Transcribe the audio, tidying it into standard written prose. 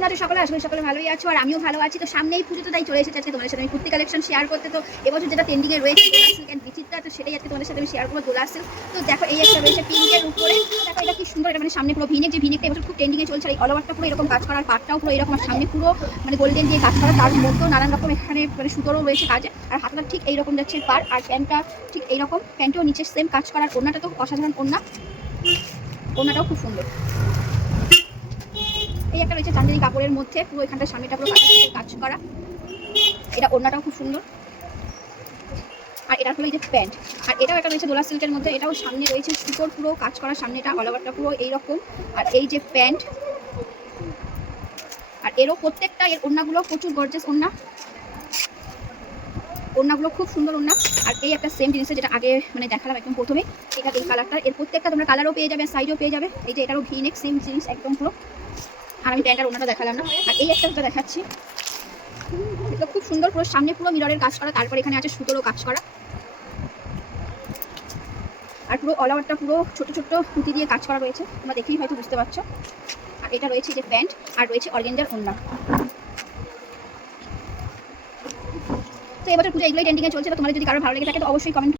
কেমন আছো সকলে? আসলে সকলে ভালোই আছো আর আমিও ভালো আছি। তো সামনেই পুজো, তো তাই চলে এসেছে আজকে তোমাদের সাথে আমি কুর্তি কালেকশন শেয়ার করতে। তো এবছর যেটা ট্রেন্ডিংয়ে রয়েছে দোলা সিল্ক অ্যান্ড বিচিত্রা, তো সেটাই আজকে তোমাদের সাথে আমি শেয়ার করবো, দোলা সিল্ক। তো দেখো এই একটা রয়েছে পিঙ্কের উপরে, দেখো এটা কি সুন্দর, এটা মানে সামনে পুরো ভিনেক, যে ভিনেকটা এবছর খুব ট্রেন্ডিংয়ে চলছে। আর এই অল ওভারটা পুরো এরকম কাজ করার, পাটটাও পুরো এরকম, আর সামনে পুরো মানে গোল্ডেন দিয়ে কাজ করা, তার মধ্যেও নানান রকম এখানে মানে সুতোরও রয়েছে কাজে। আর হাতটা ঠিক এইরকম যাচ্ছে পার, আর প্যান্টটা ঠিক এইরকম, প্যান্টও নিচে সেম কাজ করার। ওড়নাটা তো অসাধারণ ওড়না, ওড়নাটাও খুব সুন্দর। এই একটা রয়েছে চান্দেরি কাপড়ের মধ্যে, পুরো এখানটা সামনেটা পুরো কাজ করা, এটা ওড়নাটাও খুব সুন্দর। আর এটা হলো এই যে প্যান্ট। আর এটাও একটা রয়েছে দোলা সিল্কের মধ্যে, এটাও সামনে রয়েছে সুতোর পুরো কাজ করা, সামনেটা অল ওভারটা পুরো এইরকম। আর এই যে প্যান্ট, আর এরও প্রত্যেকটা এর ওড়নাগুলো প্রচুর গর্জিয়াস ওড়না, ওড়নাগুলো খুব সুন্দর ওড়না। আর এই একটা সেম জিনিসের যেটা আগে মানে দেখালাম একদম প্রথমে, এটা এই কালারটা, এর প্রত্যেকটা তোমরা কালারও পেয়ে যাবে, সাইজও পেয়ে যাবে। এই যে এটারও ভিনেক সেম জিনিস একদম পুরো। আর আমি প্যান্টার ওড়নাটা দেখালাম না। আর এই একটা যেটা দেখাচ্ছি, এটা খুব সুন্দর, পুরো সামনে পুরো মিররের কাজ করা, তারপর এখানে আছে সুতোরও কাজ করা। আর পুরো অল ওভারটা পুরো ছোট ছোট পুঁতি দিয়ে কাজ করা রয়েছে, তোমরা দেখেই হয়তো বুঝতে পারছো। আর এটা রয়েছে যে প্যান্ট, আর রয়েছে অর্গানজার ওড়না। তো এবার পুজো এগুলোই ট্রেন্ডিংয়ে চলছে। তো তোমাদের যদি কারো ভালো লেগে থাকে তো অবশ্যই কমেন্ট